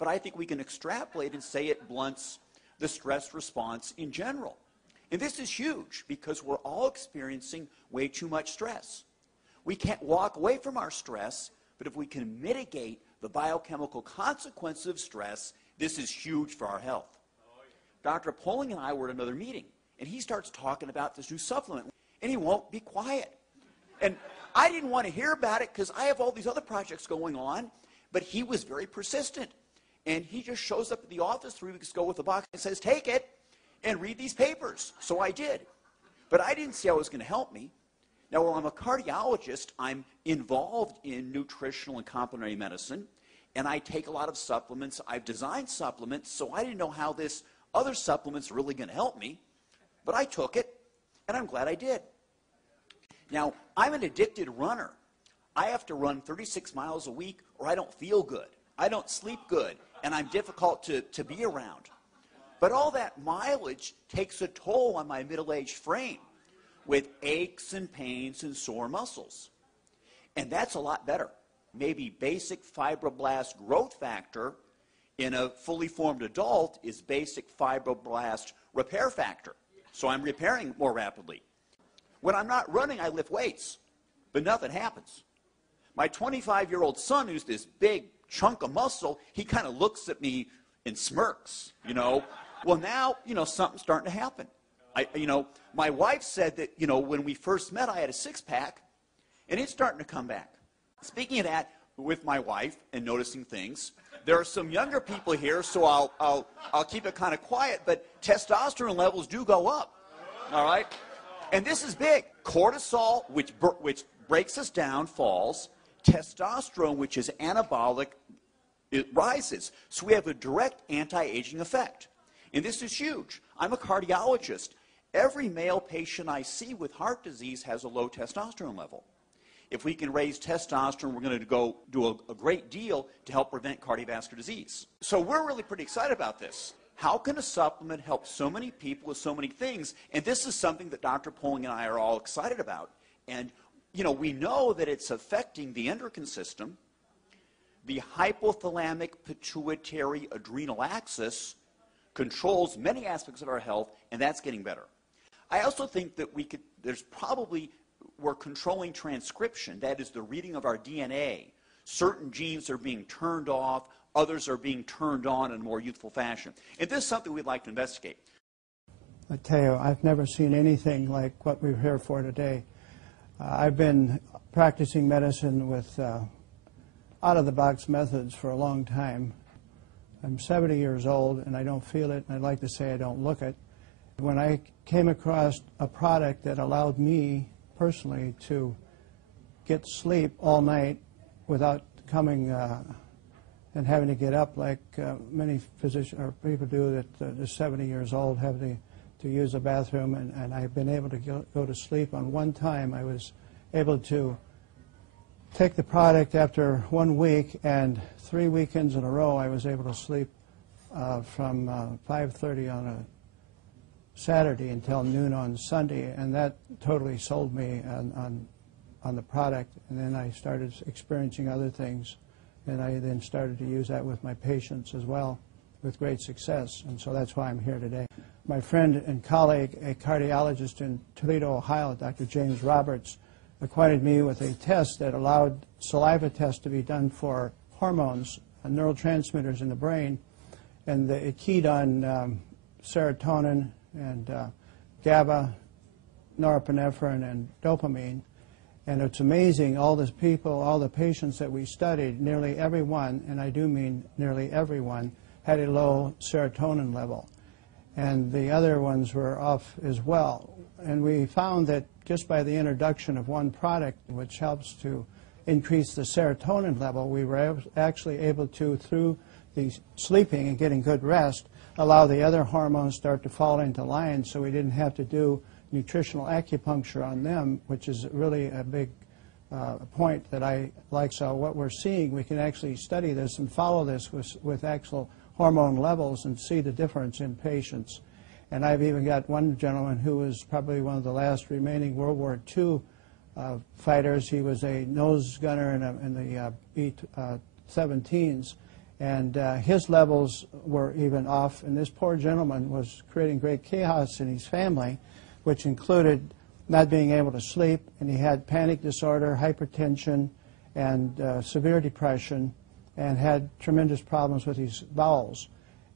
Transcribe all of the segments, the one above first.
but I think we can extrapolate and say it blunts the stress response in general. And this is huge because we're all experiencing way too much stress. We can't walk away from our stress, but if we can mitigate the biochemical consequences of stress, this is huge for our health. Dr. Poling and I were at another meeting, and he starts talking about this new supplement, and he won't be quiet. And I didn't want to hear about it because I have all these other projects going on, but he was very persistent. And he just shows up at the office 3 weeks ago with a box and says, take it and read these papers. So I did. But I didn't see how it was going to help me. Now, while I'm a cardiologist, I'm involved in nutritional and complementary medicine, and I take a lot of supplements. I've designed supplements, so I didn't know how this other supplement's really going to help me. But I took it, and I'm glad I did. Now, I'm an addicted runner. I have to run 36 miles a week or I don't feel good. I don't sleep good, and I'm difficult to be around. But all that mileage takes a toll on my middle-aged frame with aches and pains and sore muscles. And that's a lot better. Maybe basic fibroblast growth factor in a fully formed adult is basic fibroblast repair factor. So I'm repairing more rapidly. When I'm not running, I lift weights, but nothing happens. My 25-year-old son, who's this big chunk of muscle, he kind of looks at me and smirks, you know. Well, now, you know, something's starting to happen. My wife said that, you know, when we first met, I had a six-pack, and it's starting to come back. Speaking of that, with my wife and noticing things, there are some younger people here, so I'll keep it kind of quiet, but testosterone levels do go up, all right? And this is big. Cortisol, which breaks us down, falls. Testosterone, which is anabolic, it rises. So we have a direct anti-aging effect. And this is huge. I'm a cardiologist. Every male patient I see with heart disease has a low testosterone level. If we can raise testosterone, we're going to go do a great deal to help prevent cardiovascular disease. So we're really pretty excited about this. How can a supplement help so many people with so many things? And this is something that Dr. Poling and I are all excited about. And, you know, we know that it's affecting the endocrine system, the hypothalamic pituitary adrenal axis controls many aspects of our health, and that's getting better. I also think that we're controlling transcription, that is the reading of our DNA. Certain genes are being turned off, others are being turned on in a more youthful fashion. And this is something we'd like to investigate. I tell you, I've never seen anything like what we're here for today. I've been practicing medicine with out-of-the-box methods for a long time. I'm 70 years old, and I don't feel it, and I'd like to say I don't look it. When I came across a product that allowed me personally to get sleep all night without coming and having to get up like many physicians or people do that are 70 years old, have to use a bathroom, and I've been able to go to sleep. On one time, I was able to take the product after 1 week, and 3 weekends in a row, I was able to sleep from 5:30 on a Saturday until noon on Sunday, and that totally sold me on the product. And then I started experiencing other things, and I then started to use that with my patients as well with great success, and so that's why I'm here today. My friend and colleague, a cardiologist in Toledo, Ohio, Dr. James Roberts, acquainted me with a test that allowed saliva tests to be done for hormones, neurotransmitters in the brain, and it keyed on serotonin and GABA, norepinephrine, and dopamine. And it's amazing, all the people, all the patients that we studied, nearly everyone, and I do mean nearly everyone, had a low serotonin level. And the other ones were off as well. And we found that just by the introduction of one product, which helps to increase the serotonin level, we were actually able to, through the sleeping and getting good rest, allow the other hormones start to fall into line, so we didn't have to do nutritional acupuncture on them, which is really a big point that I like. So what we're seeing, we can actually study this and follow this with actual hormone levels and see the difference in patients. And I've even got one gentleman who was probably one of the last remaining World War II fighters. He was a nose gunner in the B-17s, And his levels were even off, and this poor gentleman was creating great chaos in his family, which included not being able to sleep, and he had panic disorder, hypertension, and severe depression, and had tremendous problems with his bowels.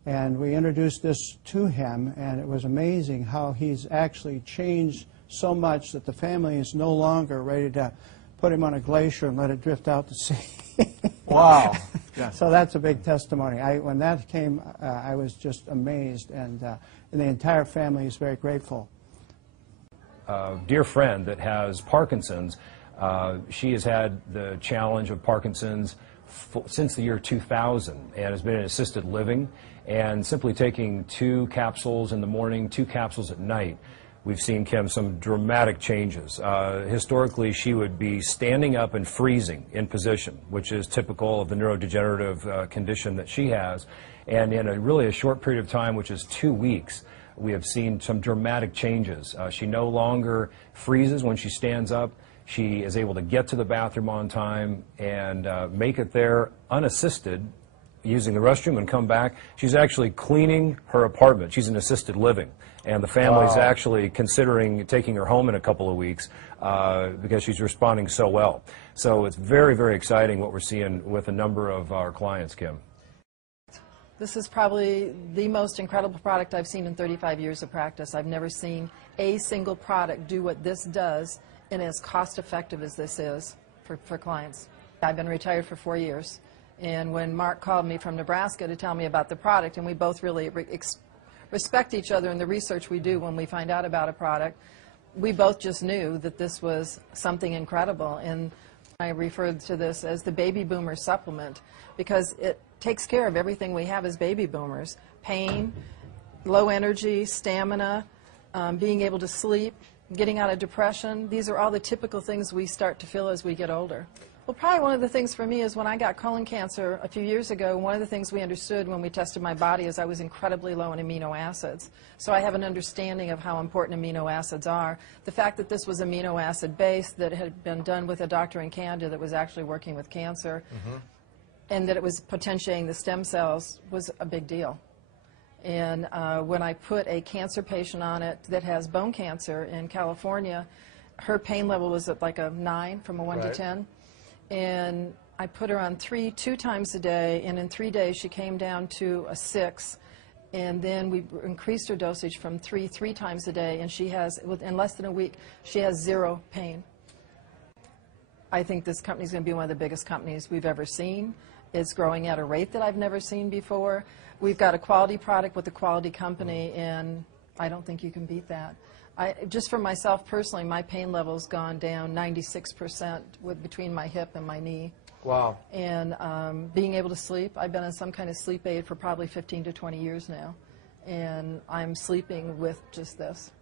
And we introduced this to him, and it was amazing how he's actually changed so much that the family is no longer ready to put him on a glacier and let it drift out to sea. Wow. Yeah. So that's a big testimony. When that came, I was just amazed, and the entire family is very grateful. A dear friend that has Parkinson's, she has had the challenge of Parkinson's since the year 2000 and has been in assisted living, and simply taking 2 capsules in the morning, 2 capsules at night, we've seen, Kim, some dramatic changes. Historically, she would be standing up and freezing in position, which is typical of the neurodegenerative condition that she has. And in really a short period of time, which is 2 weeks, we have seen some dramatic changes. She no longer freezes when she stands up. She is able to get to the bathroom on time and make it there unassisted, using the restroom, and come back. She's actually cleaning her apartment. She's in assisted living. And the family's actually considering taking her home in a couple of weeks because she's responding so well. So it's very, very exciting what we're seeing with a number of our clients, Kim. This is probably the most incredible product I've seen in 35 years of practice. I've never seen a single product do what this does and as cost-effective as this is for clients. I've been retired for 4 years. And when Mark called me from Nebraska to tell me about the product, and we both really respect each other in the research we do when we find out about a product, we both just knew that this was something incredible. And I referred to this as the baby boomer supplement because it takes care of everything we have as baby boomers: pain, low energy, stamina, being able to sleep, getting out of depression. These are all the typical things we start to feel as we get older. Well, probably one of the things for me is when I got colon cancer a few years ago, one of the things we understood when we tested my body is I was incredibly low in amino acids. So I have an understanding of how important amino acids are. The fact that this was amino acid based, that it had been done with a doctor in Canada that was actually working with cancer, and that it was potentiating the stem cells was a big deal. And when I put a cancer patient on it that has bone cancer in California, her pain level was at like a 9 from a 1 to 10. And I put her on 2 times a day, and in 3 days she came down to a 6. And then we increased her dosage from 3 times a day, and she has, in less than a week, she has 0 pain. I think this company is going to be one of the biggest companies we've ever seen. It's growing at a rate that I've never seen before. We've got a quality product with a quality company, and I don't think you can beat that. Just for myself personally, my pain level's gone down 96% between my hip and my knee. Wow. And being able to sleep, I've been on some kind of sleep aid for probably 15 to 20 years now. And I'm sleeping with just this.